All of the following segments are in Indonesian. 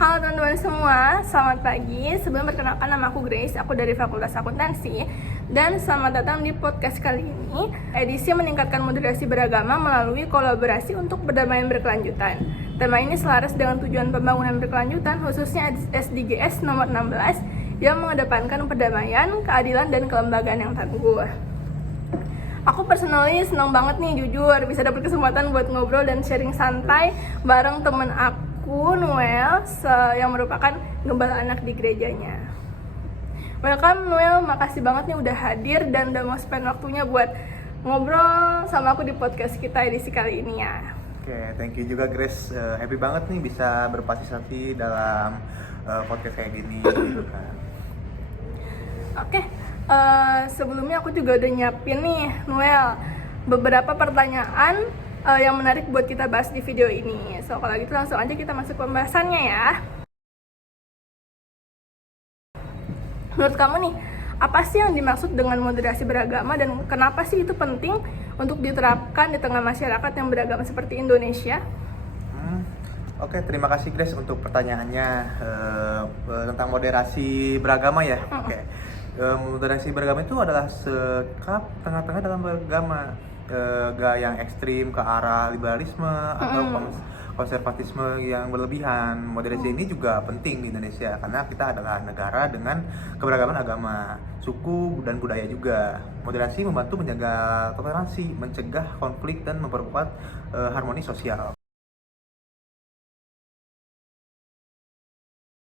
Halo teman-teman semua, selamat pagi. Sebelum perkenalkan, nama aku Grace, aku dari Fakultas Akuntansi. Dan selamat datang di podcast kali ini, edisi meningkatkan moderasi beragama melalui kolaborasi untuk perdamaian berkelanjutan. Tema ini selaras dengan tujuan pembangunan berkelanjutan, khususnya SDGs nomor 16 yang mengedepankan perdamaian, keadilan, dan kelembagaan yang tangguh. Aku personally senang banget nih, jujur bisa dapat kesempatan buat ngobrol dan sharing santai bareng temen aku, Noel, yang merupakan gembala anak di gerejanya. Welcome Noel, makasih banget nih udah hadir dan udah mau spend waktunya buat ngobrol sama aku di podcast kita edisi kali ini ya. Oke, thank you juga Grace. Happy banget nih bisa berpartisipasi dalam podcast kayak gini gitu kan. Oke, sebelumnya aku juga udah nyiapin nih, Noel, beberapa pertanyaan yang menarik buat kita bahas di video ini. So, kalau gitu langsung aja kita masuk pembahasannya ya. Menurut kamu nih, apa sih yang dimaksud dengan moderasi beragama dan kenapa sih itu penting untuk diterapkan di tengah masyarakat yang beragama seperti Indonesia? Oke, terima kasih Grace untuk pertanyaannya tentang moderasi beragama ya. Oke. Moderasi beragama itu adalah sikap tengah-tengah dalam beragama, gak yang ekstrim ke arah liberalisme atau konservatisme yang berlebihan. Moderasi ini juga penting di Indonesia karena kita adalah negara dengan keberagaman agama, suku, dan budaya juga. Moderasi membantu menjaga toleransi, mencegah konflik, dan memperkuat harmoni sosial.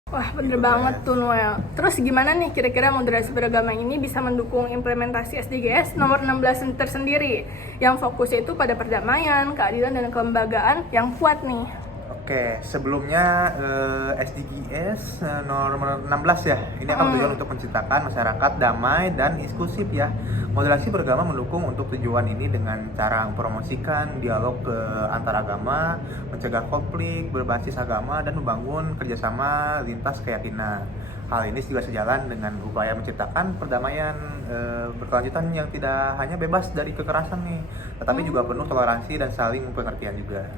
Wah, bener banget tuh Noel. Terus gimana nih kira-kira moderasi beragama ini bisa mendukung implementasi SDGs nomor 16 tersendiri yang fokusnya itu pada perdamaian, keadilan, dan kelembagaan yang kuat nih? Oke, sebelumnya SDGs nomor 16 ya. Ini akan bertujuan untuk menciptakan masyarakat damai dan inklusif ya. Moderasi beragama mendukung untuk tujuan ini dengan cara mempromosikan dialog antar agama, mencegah konflik berbasis agama, dan membangun kerjasama lintas keyakinan. Hal ini juga sejalan dengan upaya menciptakan perdamaian berkelanjutan yang tidak hanya bebas dari kekerasan nih, tetapi juga penuh toleransi dan saling pengertian juga.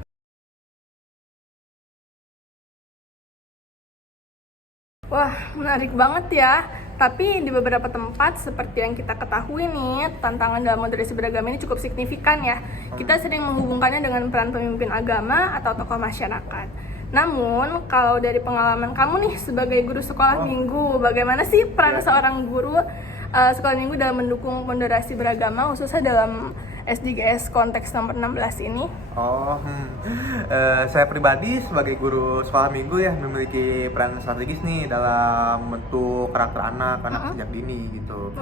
Wah, menarik banget ya. Tapi di beberapa tempat seperti yang kita ketahui nih, tantangan dalam moderasi beragama ini cukup signifikan ya. Kita sering menghubungkannya dengan peran pemimpin agama atau tokoh masyarakat. Namun, kalau dari pengalaman kamu nih sebagai guru sekolah minggu, bagaimana sih peran seorang guru sekolah minggu dalam mendukung moderasi beragama, khususnya dalam SDGs konteks nomor 16 ini? Saya pribadi sebagai guru sekolah minggu ya memiliki peran strategis nih dalam membentuk karakter anak sejak dini gitu.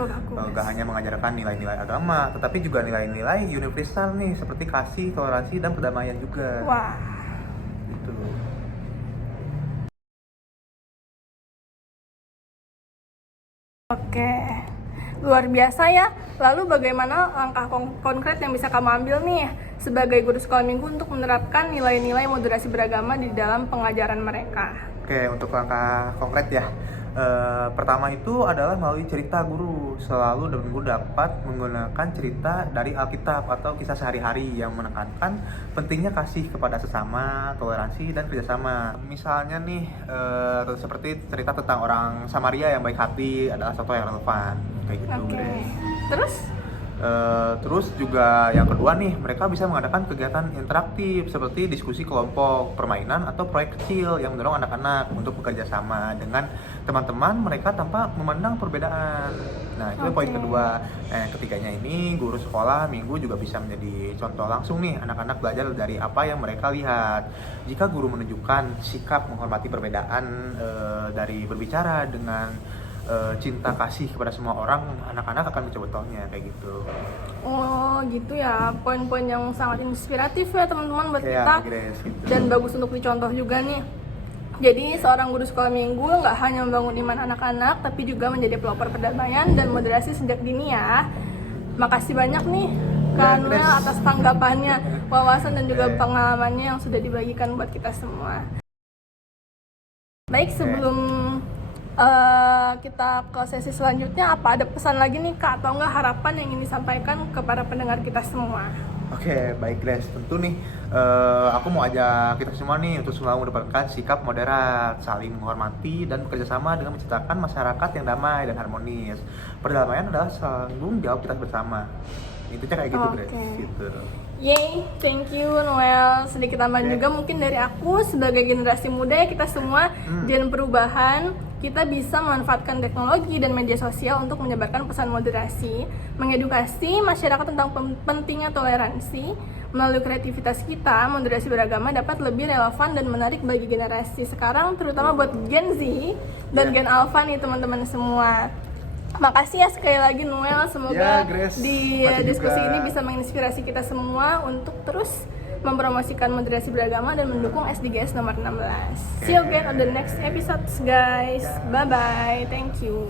Gak hanya mengajarkan nilai-nilai agama, tetapi juga nilai-nilai universal nih seperti kasih, toleransi, dan perdamaian juga. Wah. Gitu. Oke, luar biasa ya. Lalu bagaimana langkah konkret yang bisa kamu ambil nih sebagai guru sekolah minggu untuk menerapkan nilai-nilai moderasi beragama di dalam pengajaran mereka? Oke, untuk langkah konkret ya. Pertama itu adalah melalui cerita guru. Selalu guru dapat menggunakan cerita dari Alkitab atau kisah sehari-hari yang menekankan pentingnya kasih kepada sesama, toleransi, dan kerjasama. Misalnya nih, seperti cerita tentang orang Samaria yang baik hati adalah contoh yang relevan. Kayak gitu. Oke. Terus juga yang kedua nih, mereka bisa mengadakan kegiatan interaktif seperti diskusi kelompok, permainan, atau proyek kecil yang mendorong anak-anak untuk bekerja sama dengan teman-teman mereka tanpa memandang perbedaan. Nah, itu poin kedua. Yang ketiganya ini, guru sekolah minggu juga bisa menjadi contoh langsung nih, anak-anak belajar dari apa yang mereka lihat. Jika guru menunjukkan sikap menghormati perbedaan dari berbicara dengan cinta kasih kepada semua orang, anak-anak akan mencoba contohnya kayak gitu. Oh gitu ya, poin-poin yang sangat inspiratif ya teman-teman buat Kayak kita Grace, gitu. dan bagus untuk dicontoh juga nih. Jadi seorang guru sekolah minggu nggak hanya membangun iman anak-anak, tapi juga menjadi pelopor perdamaian dan moderasi sejak dini ya. Makasih banyak nih Kak Noel atas tanggapannya, wawasan dan juga pengalamannya yang sudah dibagikan buat kita semua. Baik, sebelum kita ke sesi selanjutnya, apa ada pesan lagi nih Kak atau enggak harapan yang ingin disampaikan kepada pendengar kita semua? Oke, baik Grace. Tentu nih, aku mau ajak kita semua nih untuk selalu mengedepankan sikap moderat, saling menghormati dan bekerja sama dengan menciptakan masyarakat yang damai dan harmonis. Perdamaian adalah tanggung jawab kita bersama. Intinya kayak gitu, Grace. Oke. Gitu. Yeay, thank you Noel. Sedikit tambahan juga mungkin dari aku sebagai generasi muda ya, kita semua Gen Perubahan, kita bisa memanfaatkan teknologi dan media sosial untuk menyebarkan pesan moderasi, mengedukasi masyarakat tentang pentingnya toleransi. Melalui kreativitas kita, moderasi beragama dapat lebih relevan dan menarik bagi generasi sekarang, terutama buat Gen Z dan Gen Alpha nih teman-teman semua. Makasih ya sekali lagi Noel, semoga Grace. di Makasih diskusi juga. ini bisa menginspirasi kita semua untuk terus mempromosikan moderasi beragama dan mendukung SDGs nomor 16. See you again on the next episodes guys. Bye bye. Thank you.